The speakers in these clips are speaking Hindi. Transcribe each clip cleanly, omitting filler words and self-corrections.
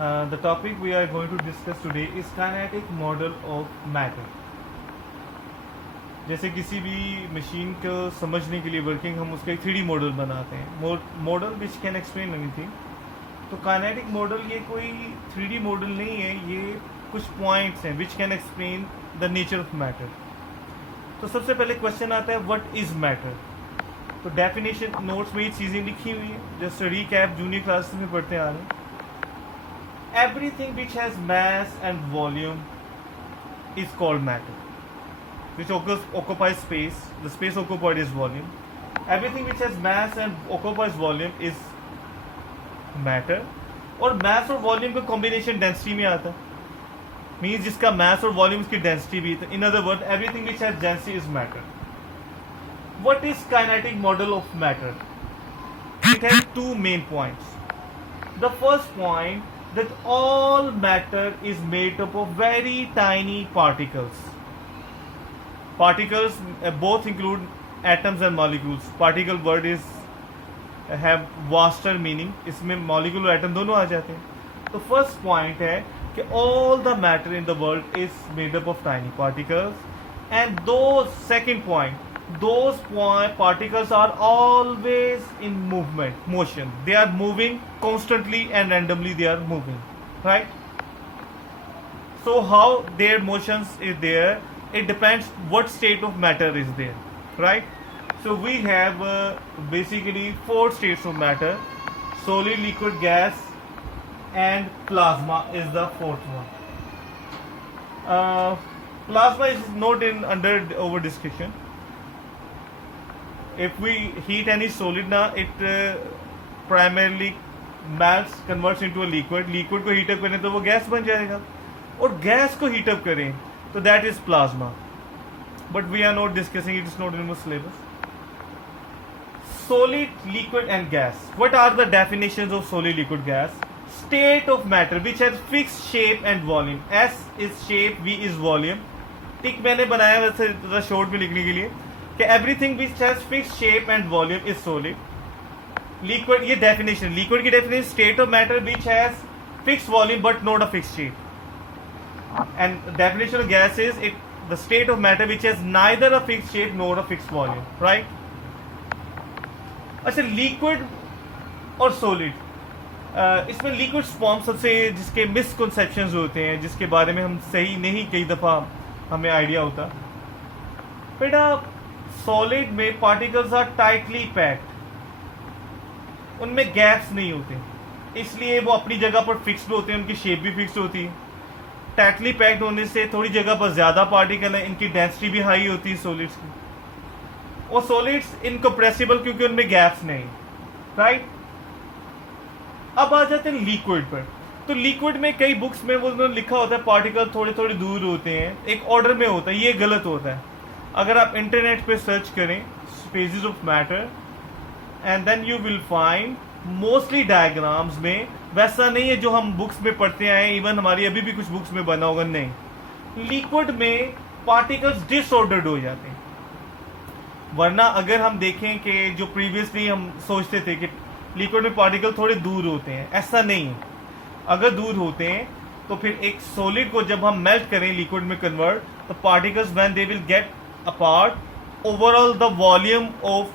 The topic we are going to discuss today is kinetic model of matter. जैसे किसी भी मशीन को समझने के लिए वर्किंग हम उसका एक 3D मॉडल बनाते हैं, model which can explain anything. तो काइनेटिक मॉडल ये कोई 3D मॉडल नहीं है, ये कुछ पॉइंट्स हैं which can explain the nature of matter. तो सबसे पहले क्वेश्चन आता है व्हाट इज मैटर. तो डेफिनेशन नोट्स में ये चीज़ें लिखी हुई हैं, जस्ट रिकैप जूनियर क्लासेस में पढ़ते आ रहे हैं. Everything which has mass and volume is called matter, which occupies space. The space occupied is volume. Everything which has mass and occupies volume is matter. और mass और volume का combination density में आता है. Means जिसका mass और volume की density भी. In other words, everything which has density is matter. What is kinetic model of matter? It has two main points. The first point, that all matter is made up of very tiny particles. Particles both include atoms and molecules. Particle word is have vaster meaning. इसमें molecule और atom दोनों आ जाते हैं. तो first point है कि all the matter in the world is made up of tiny particles. And those second point, those particles are always in motion. They are moving constantly and randomly. They are moving, right? So how their motions is there, it depends what state of matter is there, right? So we have basically 4 states of matter: solid, liquid, gas, and plasma is the 4th one. Plasma is not under our discussion. If we heat any solid now, it primarily melts, converts into a liquid. Liquid को heat up करें तो वो गैस बन जाएगा, और गैस को heat up करें तो that is plasma. But we are not discussing it, is not in our syllabus. Solid, liquid and gas. What are the definitions of solid, liquid, gas? State of matter which has fixed shape and volume. S is shape, V is volume. टिक मैंने बनाया वैसे ज़रा शॉर्ट में लिखने के लिए कि everything which has fixed shape and volume is solid. Liquid, ये डेफिनेशन, लिक्विड की definition, state of matter which has fixed volume but not a fixed shape. And definition of gas is it the state of matter which has neither a fixed shape not a fixed volume, right. अच्छा, लिक्विड और सॉलिड, इसमें लिक्विड फॉर्म सबसे जिसके मिसकंसेप्शंस होते हैं, जिसके बारे में हम सही नहीं कई दफ़ा हमें आइडिया होता. बेटा सॉलिड में पार्टिकल्स आर टाइटली पैक्ड, उनमें गैप्स नहीं होते, इसलिए वो अपनी जगह पर फिक्स्ड होते हैं, उनकी शेप भी फिक्स्ड होती है. टाइटली पैक्ड होने से थोड़ी जगह पर ज़्यादा पार्टिकल है, इनकी डेंसिटी भी हाई होती है सॉलिड्स की. और सॉलिड्स इनकम्प्रेसिबल क्योंकि उनमें गैप्स नहीं, राइट. अब आ जाते हैं लिक्विड पर. तो लिक्विड में कई बुक्स में वो लिखा होता है पार्टिकल थोड़े थोड़े दूर होते हैं, एक ऑर्डर में होता है, ये गलत होता है. अगर आप इंटरनेट पे सर्च करें spaces of matter and then you will find mostly diagrams में वैसा नहीं है जो हम बुक्स में पढ़ते आए हैं. इवन हमारी अभी भी कुछ बुक्स में बना होगा, नहीं. लिक्विड में पार्टिकल्स डिसऑर्डर्ड हो जाते हैं. वरना अगर हम देखें कि जो प्रीवियसली हम सोचते थे कि लिक्विड में पार्टिकल थोड़े दूर होते हैं, ऐसा नहीं है. अगर दूर होते हैं तो फिर एक सॉलिड को जब हम मेल्ट करें, लिक्विड में कन्वर्ट, तो particles when they will get apart, overall the volume of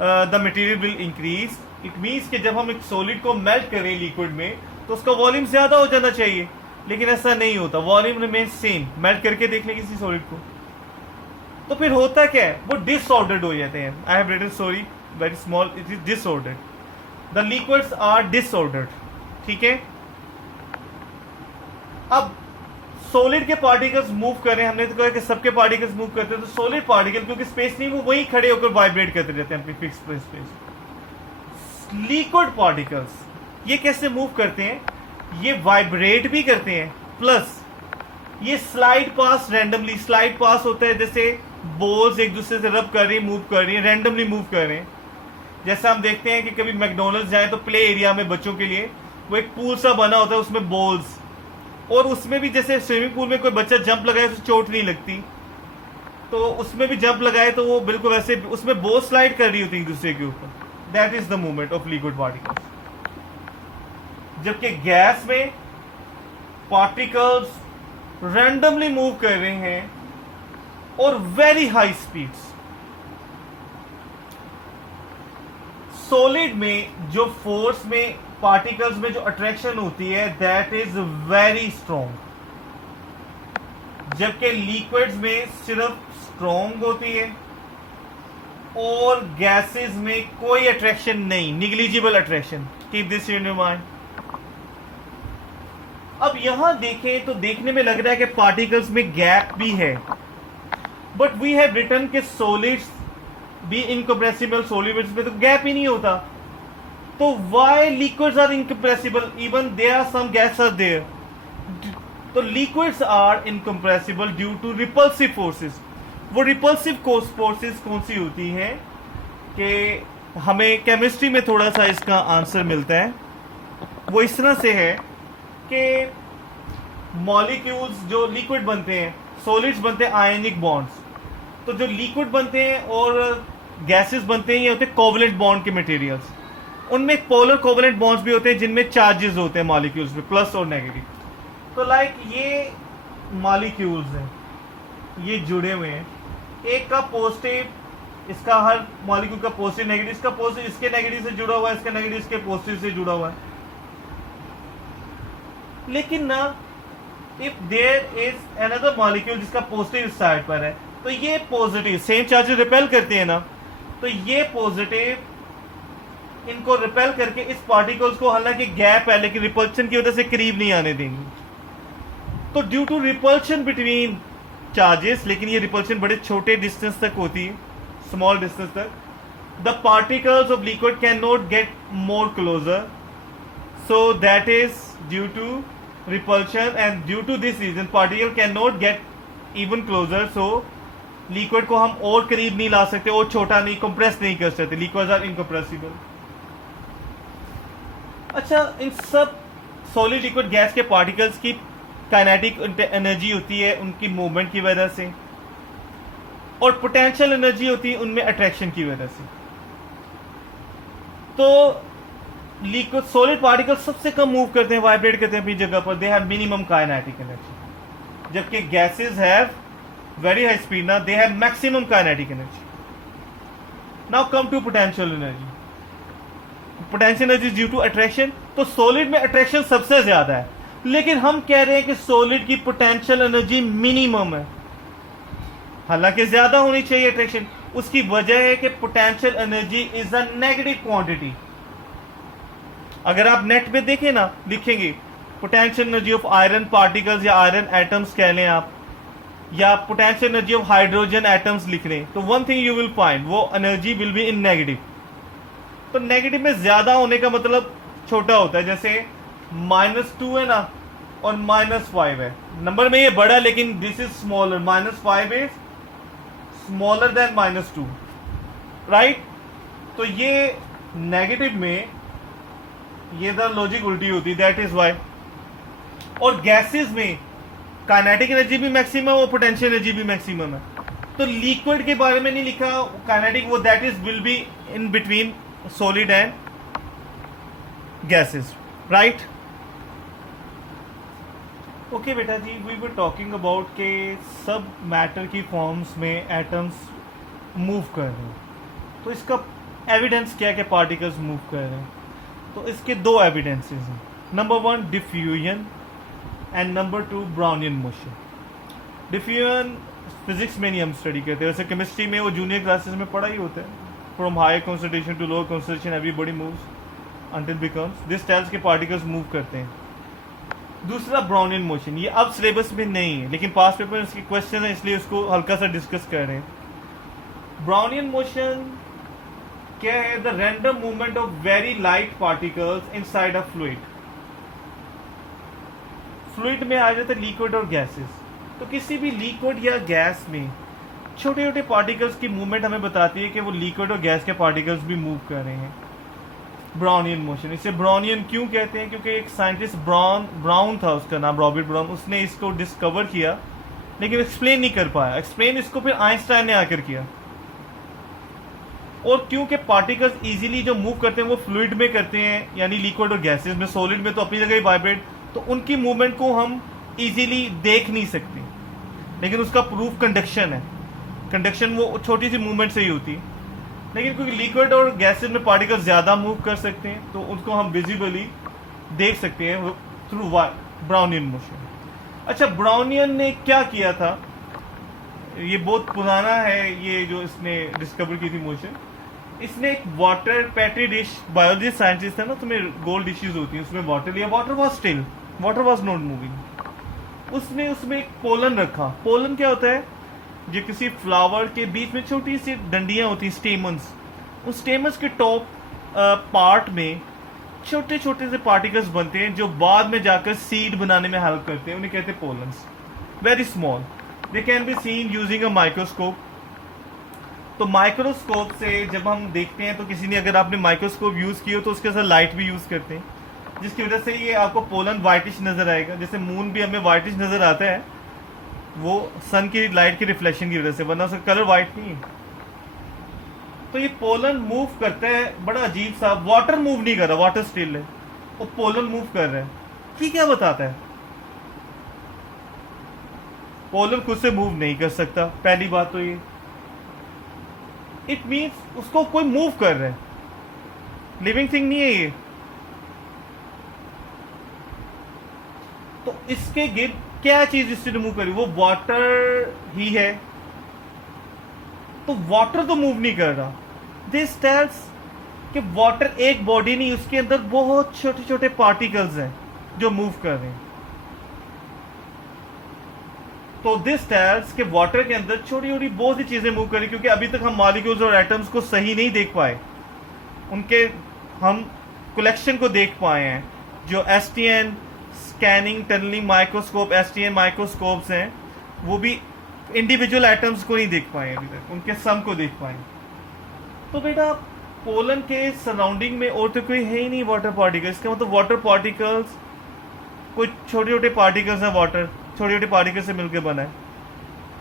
the material will increase. It means कि जब हम एक सॉलिड को मेल्ट करें लिक्विड में तो उसका वॉल्यूम ज्यादा हो जाना चाहिए, लेकिन ऐसा नहीं होता. Volume remain same. मेल्ट करके देख लें किसी सॉलिड को, तो फिर होता क्या है, वो डिसऑर्डर्ड हो जाते हैं. I have written sorry very small, it is disordered. The liquids are disordered, ठीक है. अब सॉलिड के पार्टिकल्स मूव कर रहे हैं, हमने तो कहा कि सबके पार्टिकल्स मूव करते हैं, तो सॉलिड पार्टिकल क्योंकि स्पेस नहीं, वो वहीं खड़े होकर वाइब्रेट करते रहते हैं अपनी फिक्स स्पेस. लिक्विड पार्टिकल्स ये कैसे मूव करते हैं, ये वाइब्रेट भी करते हैं, प्लस ये slide past, randomly slide past होता है. जैसे बॉल्स एक दूसरे से रब कर रही है, मूव कर रही है, रैंडमली मूव कर रहे हैं. जैसा हम देखते हैं कि कभी मैकडोनल्ड्स जाए तो प्ले एरिया में बच्चों के लिए वो एक पूल सा बना होता है, उसमें बॉल्स, और उसमें भी जैसे स्विमिंग पूल में कोई बच्चा जंप लगाए तो चोट नहीं लगती, तो उसमें भी जंप लगाए तो वो बिल्कुल वैसे उसमें बॉल स्लाइड कर रही होती है एक दूसरे के ऊपर. That is the movement of liquid particles. जबकि गैस में पार्टिकल्स रैंडमली मूव कर रहे हैं और वेरी हाई स्पीड्स। सॉलिड में जो फोर्स में पार्टिकल्स में जो अट्रैक्शन होती है दैट इज वेरी स्ट्रॉन्ग, जबकि लिक्विड्स में सिर्फ स्ट्रॉन्ग होती है और गैसेस में कोई अट्रैक्शन नहीं, negligible attraction. Keep this in your mind. अब यहां देखें तो देखने में लग रहा है कि पार्टिकल्स में गैप भी है, बट वी हैव रिटन के सॉलिड्स भी इनकम्प्रेसिबल, सॉलिड्स में तो गैप ही नहीं होता। तो why liquids are incompressible even there are some gas are there? तो liquids are incompressible due to repulsive forces. वो रिपल्सिव फोर्सेस कौन सी होती हैं कि हमें केमिस्ट्री में थोड़ा सा इसका आंसर मिलता है। वो इस तरह से है कि मॉलिक्यूल्स जो लिक्विड बनते हैं, सॉलिड्स बनते हैं आयनिक बॉन्ड्स, तो जो लिक्विड बनते हैं और गैसेस बनते हैं ये होते हैं कोवलेंट बॉन्ड के मटेरियल्स। उनमें पोलर कोवलेंट बॉन्ड्स भी होते हैं जिनमें चार्जेस होते हैं मॉलिक्यूल्स में, प्लस और नेगेटिव। तो लाइक ये मॉलिक्यूल्स हैं, ये जुड़े हुए हैं, एक का पॉजिटिव, इसका हर मॉलिक्यूल का पॉजिटिव नेगेटिव, इसका पॉजिटिव इसके नेगेटिव से जुड़ा हुआ है, इसका नेगेटिव इसके पॉजिटिव से जुड़ा हुआ है। लेकिन ना if there is another molecule जिसका पॉजिटिव साइड पर है, तो ये पॉजिटिव सेम चार्जेस रिपेल करते हैं ना, तो ये पॉजिटिव इनको रिपेल करके इस पार्टिकल्स को, हालांकि गैप है लेकिन रिपल्शन की वजह से करीब नहीं आने देंगे। तो due to repulsion between charges, लेकिन ये रिपल्शन बड़े छोटे डिस्टेंस तक होती है, स्मॉल डिस्टेंस तक, the particles of liquid can not get more closer, so that is due to repulsion, and due to this reason particle cannot get even closer, so liquid को हम और करीब नहीं ला सकते और छोटा नहीं, कंप्रेस नहीं कर सकते। liquids are incompressible। अच्छा, इन सब सॉलिड लिक्विड गैस के पार्टिकल्स की काइनेटिक एनर्जी होती है उनकी मूवमेंट की वजह से, और पोटेंशियल एनर्जी होती है उनमें अट्रैक्शन की वजह से। तो लिक्विड सॉलिड पार्टिकल्स सबसे कम मूव करते हैं, वाइब्रेट करते हैं अपनी जगह पर, they have minimum kinetic energy, जबकि gases have very high speed, ना they have maximum kinetic energy. Now come to potential energy. Potential energy due to attraction, तो सॉलिड में अट्रैक्शन सबसे ज्यादा है, लेकिन हम कह रहे हैं कि सॉलिड की पोटेंशियल एनर्जी मिनिमम है, हालांकि ज्यादा होनी चाहिए अट्रैक्शन। उसकी वजह है कि potential energy is a negative quantity. अगर आप नेट पे देखें ना, लिखेंगे potential energy of iron particles या आयरन एटम्स कह लें आप, या potential energy of hydrogen atoms लिख रहे हैं, तो one thing you will find, वो energy will be in negative. तो नेगेटिव में ज्यादा होने का मतलब छोटा होता है, जैसे -2 है ना और -5 है, नंबर में ये बड़ा, लेकिन this is smaller, -5 is smaller than -2, right. तो ये नेगेटिव में ये द लॉजिक उल्टी होती है, दैट इज वाई। और गैसेस में काइनेटिक एनर्जी भी मैक्सिमम और पोटेंशियल एनर्जी भी मैक्सिमम है। तो लिक्विड के बारे में नहीं लिखा काइनेटिक, वो that is will be in between solid and gases, right. Okay बेटा जी, वी वर टॉकिंग अबाउट के सब मैटर की फॉर्म्स में एटम्स मूव कर रहे हैं, तो इसका एविडेंस क्या है कि पार्टिकल्स मूव कर रहे हैं? तो इसके दो एविडेंसेस हैं, number 1 diffusion and number 2 Brownian motion. Diffusion physics में नहीं हम स्टडी करते, वैसे केमिस्ट्री में वो जूनियर क्लासेस में पढ़ा ही होता है, from higher concentration to lower concentration everybody moves until becomes, this tells के पार्टिकल्स मूव करते हैं। दूसरा ब्राउनियन मोशन, ये अब सिलेबस में नहीं है लेकिन पास्ट पेपर में इसके क्वेश्चन है, इसलिए उसको हल्का सा डिस्कस कर रहे हैं। ब्राउनियन मोशन क्या है? The random movement of very light particles inside a fluid. Fluid में आ जाते लिक्विड और गैसेस, तो किसी भी लिक्विड या गैस में छोटे छोटे पार्टिकल्स की मूवमेंट हमें बताती है कि वो लिक्विड और गैस के पार्टिकल्स भी मूव कर रहे हैं। ब्राउनियन मोशन, इसे ब्राउनियन क्यों कहते हैं? क्योंकि एक साइंटिस्ट ब्राउन था, उसका नाम रॉबर्ट ब्राउन, उसने इसको डिस्कवर किया लेकिन एक्सप्लेन नहीं कर पाया। एक्सप्लेन इसको फिर आइंस्टाइन ने आकर किया, और क्योंकि पार्टिकल्स इजीली जो मूव करते हैं वो फ्लूइड में करते हैं, यानी लिक्विड और गैसेस में, सॉलिड में तो अपनी जगह ही वाइब्रेट, तो उनकी मूवमेंट को हम इजीली देख नहीं सकते, लेकिन उसका प्रूफ कंडक्शन है। कंडक्शन वो छोटी सी मूवमेंट से ही होती है, लेकिन क्योंकि लिक्विड और गैसेस में पार्टिकल्स ज़्यादा मूव कर सकते हैं तो उनको हम विजिबली देख सकते हैं थ्रू ब्राउनियन मोशन। अच्छा, ब्राउनियन ने क्या किया था, ये बहुत पुराना है, ये जो इसने डिस्कवर की थी मोशन। इसने एक water petri dish, biology scientist है ना, तुम्हें गोल्ड डिशेज होती हैं, उसमें वाटर लिया, water was still, water was not moving. उसने उसमें एक पोलन रखा। पोलन क्या होता है, जो किसी फ्लावर के बीच में छोटी सी डंडियां होती हैं, स्टेमन्स, उस स्टेमन्स के टॉप पार्ट में छोटे छोटे से पार्टिकल्स बनते हैं जो बाद में जाकर सीड बनाने में हेल्प करते हैं, उन्हें कहते हैं pollens. Very small, they can be seen using a microscope. तो माइक्रोस्कोप से जब हम देखते हैं, तो किसी ने अगर आपने माइक्रोस्कोप यूज की हो तो उसके साथ लाइट भी यूज करते हैं, जिसकी वजह से ये आपको पोलन वाइटिश नजर आएगा। जैसे मून भी हमें वाइटिश नजर आता है, वो सन की लाइट की रिफ्लेक्शन की वजह से, वरना उसका कलर वाइट नहीं है। तो ये पोलन मूव करता है, बड़ा अजीब सा। वाटर मूव नहीं कर रहा, वाटर स्टिल है, वो पोलन मूव कर रहा है। ये क्या बताता है? पोलन खुद से मूव नहीं कर सकता, पहली बात तो ये। इट मीन्स उसको कोई मूव कर रहा है, लिविंग थिंग नहीं है ये। तो इसके गिर क्या चीज इससे मूव करी, वो वाटर ही है, तो वाटर तो मूव नहीं कर रहा। दिस टेल्स कि वाटर एक बॉडी नहीं, उसके अंदर बहुत छोटे छोटे पार्टिकल्स हैं जो मूव कर रहे हैं। तो दिस टेल्स कि वाटर के अंदर छोटी छोटी बहुत सी चीजें मूव कर रही, क्योंकि अभी तक हम मॉलिक्यूल्स और एटम्स को सही नहीं देख पाए, उनके हम कलेक्शन को देख पाए हैं। जो STN scanning tunnelling microscope, STN microscopes हैं, वो भी इंडिविजुअल एटम्स को नहीं देख पाए अभी तक, उनके सम को देख पाए। तो बेटा पोलन के सराउंडिंग में और तो कोई है ही नहीं वाटर पार्टिकल। इसका मतलब वाटर पार्टिकल्स कोई छोटे छोटे पार्टिकल्स हैं, वाटर छोटे छोटे पार्टिकल से मिलकर बना है,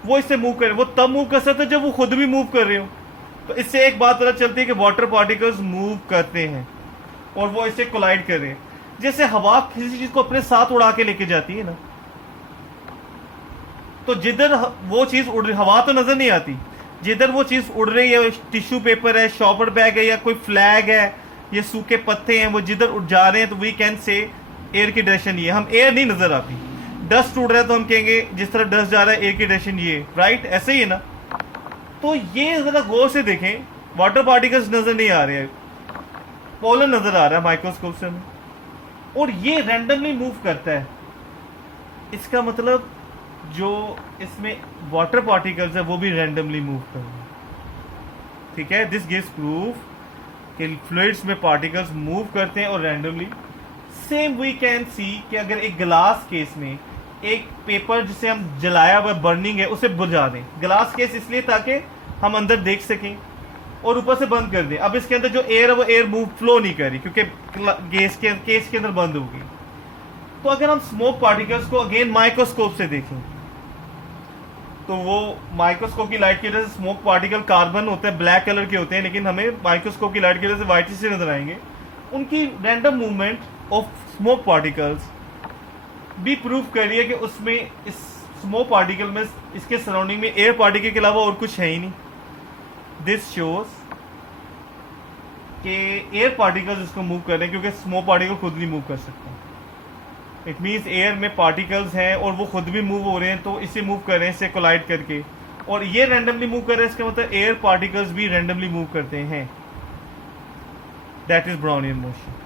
वो इससे मूव करे। वो तब मूव कर सकते जब वो खुद भी मूव कर रहे हो। तो इससे एक बात पता चलती है कि वाटर पार्टिकल्स मूव करते हैं और वो इससे कोलाइड कर रहे हैं। जैसे हवा किसी चीज को अपने साथ उड़ा के लेके जाती है ना, तो जिधर वो चीज उड़ रही, हवा तो नजर नहीं आती, जिधर वो चीज उड़ रही है, टिश्यू पेपर है, शॉपर बैग है, या कोई फ्लैग है, ये सूखे पत्ते हैं, वो जिधर उड़ जा रहे हैं, तो वी कैन से एयर की डायरेक्शन ये। हम एयर नहीं नजर आती, डस्ट उड़ रहा है तो हम कहेंगे जिस तरह डस्ट जा रहा है एयर की डायरेक्शन ये, राइट? ऐसे ही है ना। तो ये जरा गौर से देखें, वाटर पार्टिकल्स नजर नहीं आ रहे हैं, पोलन नजर आ रहा है माइक्रोस्कोप से हमें, और ये रैंडमली मूव करता है। इसका मतलब जो इसमें वाटर पार्टिकल्स है वो भी रैंडमली मूव कर रहे हैं, ठीक है। दिस गिव्स प्रूफ कि फ्लूइड्स में पार्टिकल्स मूव करते हैं और randomly. Same we can see कि अगर एक ग्लास केस में एक पेपर जिसे हम जलाया हुआ बर्निंग है उसे बुझा दें, ग्लास केस इसलिए ताकि हम अंदर देख सकें, और ऊपर से बंद कर दें। अब इसके अंदर जो एयर है वो एयर मूव फ्लो नहीं करी क्योंकि गैस के केस के अंदर बंद होगी। तो अगर हम स्मोक पार्टिकल्स को अगेन माइक्रोस्कोप से देखें, तो वो माइक्रोस्कोप की लाइट की वजह से स्मोक पार्टिकल कार्बन होते हैं, ब्लैक कलर के होते हैं, लेकिन हमें माइक्रोस्कोप की लाइट की वजह से व्हाइट से नजर आएंगे। उनकी random movement of smoke particles भी प्रूव कर रही है कि उसमें इस स्मोक पार्टिकल में इसके सराउंडिंग में एयर पार्टिकल के अलावा और कुछ है ही नहीं। दिस शोज कि एयर पार्टिकल्स इसको मूव कर रहे हैं, क्योंकि स्मोक पार्टिकल खुद नहीं मूव कर सकता। इट मीन्स एयर में पार्टिकल्स हैं और वो खुद भी मूव हो रहे हैं, तो इसे मूव कर रहे हैं, इससे कोलाइड करके, और ये रैंडमली मूव कर रहे हैं। इसका मतलब एयर पार्टिकल्स भी रैंडमली मूव करते हैं। That is Brownian motion.